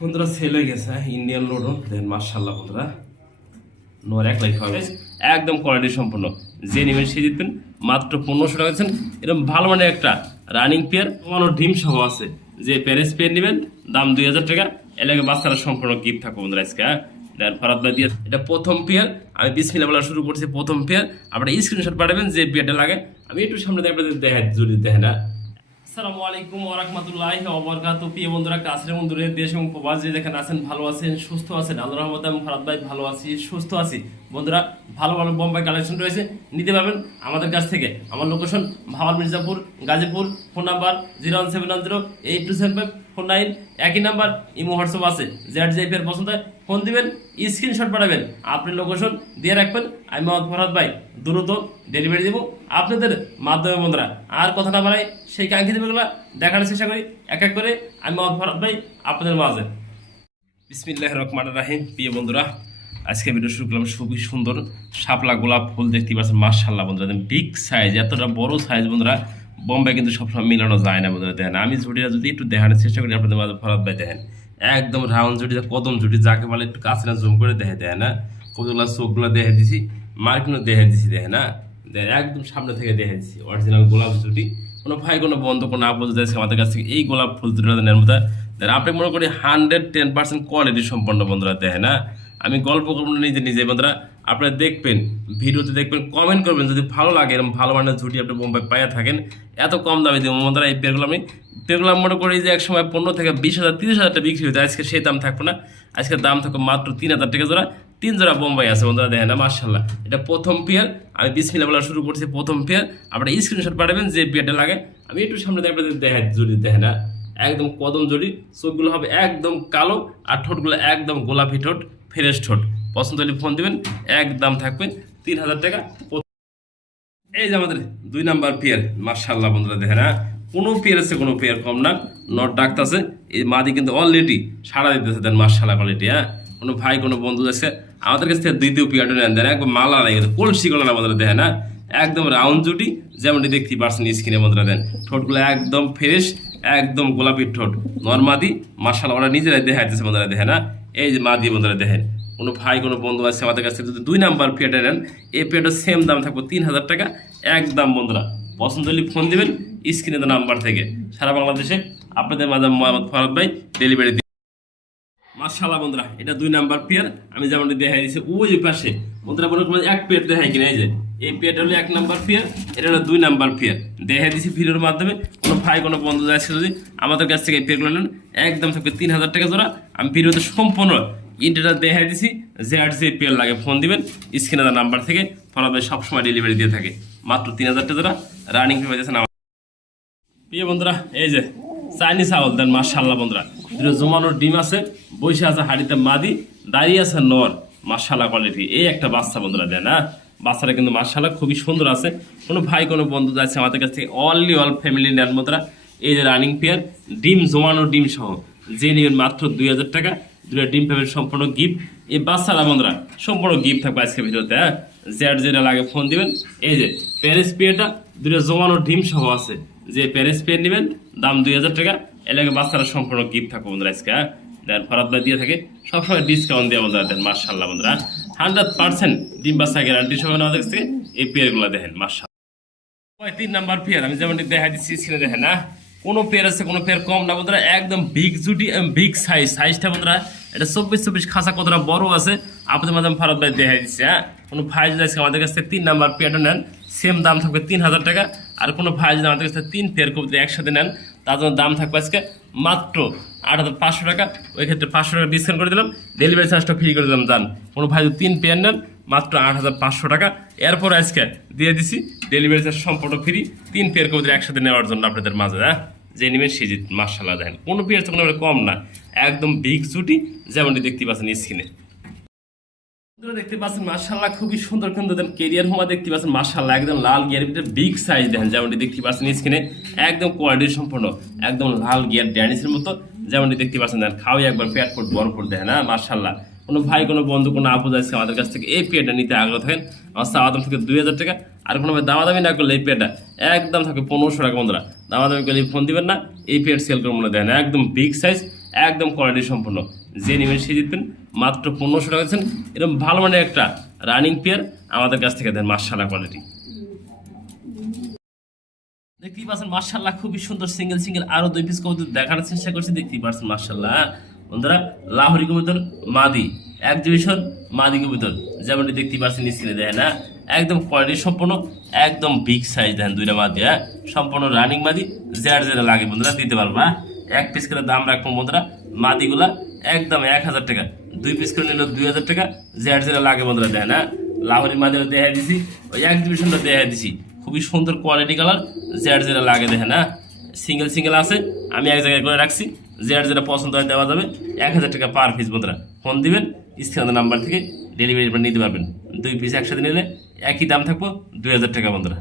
বন্ধুরা সেল হয়ে গেছে ইন্ডিয়ান লোডন দেন মাশাআল্লাহ বন্ধুরা নোর এক লাইফ হবে একদম কোয়ালিটি সম্পন্ন যে নেবেন সে জিতবেন মাত্র 1500 টাকা দিচ্ছেন এরকম ভালো মানের একটা রানিং পেয়ার কোনো ডিম সহ আছে যে প্যারেস পেয়ার নেবেন দাম 2000 টাকা এলাকা বাচ্চারা সম্পূর্ণ গিফট থাকবে বন্ধুরা আজকে দেন ফরাদ ভাই দিয়ে এটা প্রথম পেয়ার আমি বিসমিল্লাহ বলা শুরু করছি প্রথম পেয়ার আপনারা স্ক্রিনশট পাঠাবেন যে পেয়ারটা লাগে আমি একটু সামনে দিয়ে আপনাদের দেখাই যদি দেখেন না। আসসালামু আলাইকুম ওয়া রাহমাতুল্লাহি ওয়া বারাকাতুহু প্রিয় বন্ধুরা কাছের বন্ধুরা দেশ এবং প্রবাসী যেখানে আছেন ভালো আছেন সুস্থ আছেন আল্লাহর রহমতে আমি ফরাদ ভাই ভালো আছি সুস্থ আছি বন্ধুরা ভালো ভালো বোম্বাই কালেকশন রয়েছে নিতে পারবেন আমাদের কাছ থেকে আমার location Bhawal Mirzapur Gazipur phone number 01710827549 একই নাম্বার ইমো হোয়াটসঅ্যাপ আছে যেটা যে পেয়ার পছন্দ হয় ফোন দিবেন স্ক্রিনশট পাঠাবেন আপনি লোকেশন দিয়ে রাখবেন আমি মোহাম্মদ ফরহাদ ভাই দ্রুত ডেলিভারি দেবো আপনাদের মাধ্যমে বন্ধুরা আর কথা না বাড়াই সেই কাঙ্ক্ষিত পেগুলো দেখার চেষ্টা করি এক এক করে আমি মোহাম্মদ ফরহাদ ভাই আপনাদের মাঝে। বিসমিল্লাহির রহমানির রহিম প্রিয় বন্ধুরা আজকে ভিডিও শুরু করলাম খুবই সুন্দর শাপলা গোলাপ ফুল দেখতে পাচ্ছেন মাশাআল্লাহ বন্ধুরা বিগ সাইজ এতটা বড় সাইজ বন্ধুরা বোম্বাই কিন্তু সবসময় মিলানো যায় না বন্ধুরা দেখেন আমি ঝুটিটা যদি একটু দেখানোর চেষ্টা করি আপনাদের মাঝে ফরহাদ ভাই দেখেন একদম রাউন্ড জুটি কদম জুটি যাকে বলে একটু কাছে না জুম করে দেখে দেয় না কতগুলো চোখগুলো দেখে দিছি মার্কিনও দেখে দিছি দেখে না একদম সামনে থেকে দেখে দিছি অরিজিনাল গোলাপ জুটি কোনো ভাই কোনো বন্ধু কোনো আপদ যাচ্ছে আমাদের কাছ থেকে এই গোলাপ ফুল জুটিটা নেওয়ার মতো আপনি মনে করি 110% কোয়ালিটি সম্পন্ন বন্ধুরা দেখে না আমি গল্প করবো নিজে নিজে বন্ধুরা আপনারা দেখবেন ভিডিওতে দেখবেন কমেন্ট করবেন যদি ভালো লাগে এরকম ভালো মানের ঝুটি আপনি বোম্বাই পাইয়া থাকেন এত কম দামে দেবো বন্ধুরা এই পেয়ারগুলো আমি পেয়ারগুলো মনে করি যে এক সময় 15 থেকে 20,000 30,000 টাকা বিক্রি হতো আজকে সেই দাম থাকবো না আজকে দাম থাকবে মাত্র 3,000 টাকা জোড়া 3 জোড়া বোম্বাই আছে বন্ধুরা দেখেন না মাশাআল্লাহ এটা প্রথম পেয়ার আমি বিসমিল্লাহ বলা শুরু করছি প্রথম পেয়ার আপনারা স্ক্রিনশট পাঠাবেন যে পেয়ারটা লাগে আমি একটু সামনে দিয়ে আপনাদের দেখাই জুড়ি দেখেন না একদম কদম জড়ি চোখগুলো হবে একদম কালো আর ঠোঁটগুলো একদম গোলাপি ঠোঁট ফ্রেশ ঠোঁট পছন্দ হলে ফোন দিবেন একদম থাকবে 3,000 টাকা। এই যে আমাদের 2 নাম্বার পেয়ার মাশাআল্লাহ বন্ধুরা দেখেন না কোনো পেয়ার আছে কোনো পেয়ার কম না নট ডাকতেছে এই মাদি কিন্তু অলরেডি সারা দিতেছে দেন মাশাআল্লাহ কোয়ালিটি কোনো ভাই কোনো বন্ধু আছে আমাদের কাছ থেকে দ্বিতীয় পেয়ারটা নেন দেন একদম মালা নাই কলসি গলা না বন্ধুরা দেখেন না একদম রাউন্ড জুটি যেমনটি দেখতে পারছেন স্ক্রিনে বন্ধুরা দেন ঠোঁটগুলো একদম ফ্রেশ একদম গোলাপি ঠোঁট নরমাদি মাশাআল্লাহ ওরা নিজেরাই দেখাইতেছে বন্ধুরা দেখেন না এই যে মাদি বন্ধুরা দেখেন কোনো ভাই কোনো বন্ধু আছে আমাদের কাছ থেকে যদি 2 নাম্বার পেয়ারটা নেন এই পেয়ারটার সেম দাম থাকবে 3,000 টাকা একদম বন্ধুরা পছন্দ হলে ফোন দিবেন স্ক্রিনে দেওয়া নাম্বার থেকে সারা বাংলাদেশে আপনাদের মাঝে মোহাম্মদ ফরহাদ ভাই ডেলিভারি দিন মাশাআল্লাহ বন্ধুরা এটা 2 নাম্বার পেয়ার আমি যেমনটি দেখাই দিয়েছি ওই পাশে বন্ধুরা মনে করেন এক পেয়ার দেখাই কিনা এই যে এই পেয়ারটা হলো 1 নাম্বার পেয়ার এটা হলো 2 নাম্বার পেয়ার দেখাই দিয়েছি ভিডিওর মাধ্যমে কোনো ভাই কোনো বন্ধু আছে যদি আমাদের কাছ থেকে এই পেয়ারগুলো নেন একদম থাকবে 3,000 টাকা জোড়া আমি ভিডিওতে সম্পূর্ণ ইন্টারটা দেখাই দিছি যে আর যে পেয়ার লাগে ফোন দিবেন স্ক্রিনে দেওয়া নাম্বার থেকে ফরহাদ ভাই সবসময় ডেলিভারি দিয়ে থাকে মাত্র 3,000 টাকা জোড়া রানিং পেয়ে যাচ্ছেন আমার প্রিয় বন্ধুরা এই যে চাইনিজ আউল দেন মাশাআল্লাহ বন্ধুরা দুটো জমানোর ডিম আছে বসে আছে হাড়িতে মাদি দাঁড়িয়ে আছে নর মাশাআল্লাহ কোয়ালিটি এই একটা বাচ্চা বন্ধুরা দেন না বাচ্চাটা কিন্তু মাশাআল্লাহ খুবই সুন্দর আছে কোনো ভাই কোনো বন্ধু যাচ্ছে আমাদের কাছ থেকে অল ফ্যামিলি নেন বন্ধুরা এই যে রানিং পেয়ার ডিম জমানোর ডিম সহ যে নেবেন মাত্র 2,000 টাকা দুটো ডিম পাবেন সম্পূর্ণ গিফট এই বাচ্চারা বন্ধুরা সম্পূর্ণ গিফট থাকবে আজকে ভিডিওতে যেটা লাগে ফোন দিবেন এই যে প্যারেস পেয়ারটা দুটো জমানোর ডিম সহ আছে যে প্যারেস পেয়ার নেবেন দাম 2,000 টাকা এলাকা বাচ্চারা সম্পূর্ণ গিফট থাকবে বন্ধুরা আজকে দেন ফরহাদ ভাই দিয়ে থাকে সবসময় ডিসকাউন্ট দিয়ে বন্ধুরা দেন মাশাআল্লাহ বন্ধুরা 100% ডিম বাচ্চা গ্যারান্টি সহ আমাদের কাছ থেকে এই পেয়ারগুলো দেখেন মাশাআল্লাহ 3 নাম্বার পেয়ার আমি যেমন দেখাই দিচ্ছি স্ক্রিনে দেখেন না কোনো পেয়ার আছে কোনো পেয়ার কম না বন্ধুরা একদম বিগ জুটি বিগ সাইজটা বন্ধুরা এটা 24 খাঁচা কতটা বড় আছে আপনাদের মাধ্যমে ফরহাদ ভাই দেখাই দিচ্ছে কোনো ভাই যদি আজকে আমাদের কাছ থেকে 3 নাম্বার পেয়ারটা নেন সেম দাম থাকবে 3,000 টাকা আর কোনো ভাই যদি আমাদের কাছ থেকে 3 পেয়ার কবুতর একসাথে নেন তার জন্য দাম থাকবে আজকে মাত্র 8,500 টাকা ওই ক্ষেত্রে 500 টাকা ডিসকাউন্ট করে দিলাম ডেলিভারি চার্জটা ফ্রি করে দিলাম জান কোনো ভাই যদি 3 পেয়ার নেন মাত্র 8,500 টাকা এরপর আজকে দিয়ে দিছি ডেলিভারি চার্জ সম্পূর্ণ ফ্রি 3 পেয়ার কবুতর একসাথে নেওয়ার জন্য আপনাদের মাঝে যে নেবেন সে জিত মাশাআল্লাহ দেখেন কোনো পেয়ার তো কোনো কম না একদম বিগ জুটি যেমনটি দেখতে পাচ্ছেন স্ক্রিনে দেখতে পাচ্ছেন মাশাআল্লাহ খুবই সুন্দর কিন্তু দেন কেরিয়ার হোমা দেখতে পাচ্ছেন মাশাআল্লাহ একদম লাল গিয়ার ভিতরে বিগ সাইজ দেখেন যেমনটি দেখতে পাচ্ছেন স্ক্রিনে একদম কোয়ালিটি সম্পন্ন একদম লাল গিয়ার ড্যানিসের মতো যেমনটি দেখতে পাচ্ছেন দেন খাওয়াই একবার পেট ফুট বড় ফুট দেখেন না মাশাআল্লাহ কোনো ভাই কোনো বন্ধু কোনো আপদ আছে আমাদের কাছ থেকে এই পেয়ারটা নিতে আগ্রহ থাকেন আমার চাওয়া থেকে 2,000 টাকা আর কোনো ভাই দামাদামি না করলে এই পেয়ারটা একদম থাকে 1,500 টাকা বন্ধুরা দামাদামি করলে ফোন দিবেন না এই পেয়ার সেল করে মনে দেন একদম বিগ সাইজ একদম কোয়ালিটি সম্পন্ন। যে নেবেন সে জিতবেন, মাত্র 1500 টাকা দিচ্ছেন। এরকম ভালো মানের একটা রানিং পেয়ার আমাদের কাছ থেকে দেন, মাশাআল্লাহ কোয়ালিটি। দেখতেই পাচ্ছেন মাশাআল্লাহ খুবই সুন্দর সিঙ্গেল সিঙ্গেল আরো 2 পিস কবুতর দেখানোর চেষ্টা করছি। দেখতেই পাচ্ছেন মাশাআল্লাহ বন্ধুরা, লাহোরি কবুতর মাদি এক্সিবিশন মাদি কবুতর যেমনটি দেখতেই পাচ্ছেন স্ক্রিনে দেখেন না, একদম কোয়ালিটি সম্পন্ন, একদম বিগ সাইজ দেখেন, দুইটা মাদি সম্পূর্ণ রানিং মাদি। যার যেটা লাগে বন্ধুরা দিতে পারবা। এক পিস করে দাম রাখবো বন্ধুরা মাদিগুলা একদম 1000 টাকা, 2 পিস করে নিল 2000 টাকা। যার যেটা লাগে বন্ধুরা দেখেন না, লাহোরি মাদিও দেখা দিছি, ওই এক্সিবিশনটা দেখা দিছি, খুবই সুন্দর কোয়ালিটি কালার। যার যেটা লাগে দেখেন না, সিঙ্গেল সিঙ্গেল আছে, আমি এক জায়গায় করে রাখছি। যার যেটা পছন্দ হয় দেওয়া যাবে। 1000 টাকা পার পিস বন্ধুরা। ফোন দিবেন স্ক্রিনের নাম্বার থেকে ডেলিভারি নিতে পারবেন। 2 পিস একসাথে নিলে একই দাম থাকবো 2000 টাকা বন্ধুরা।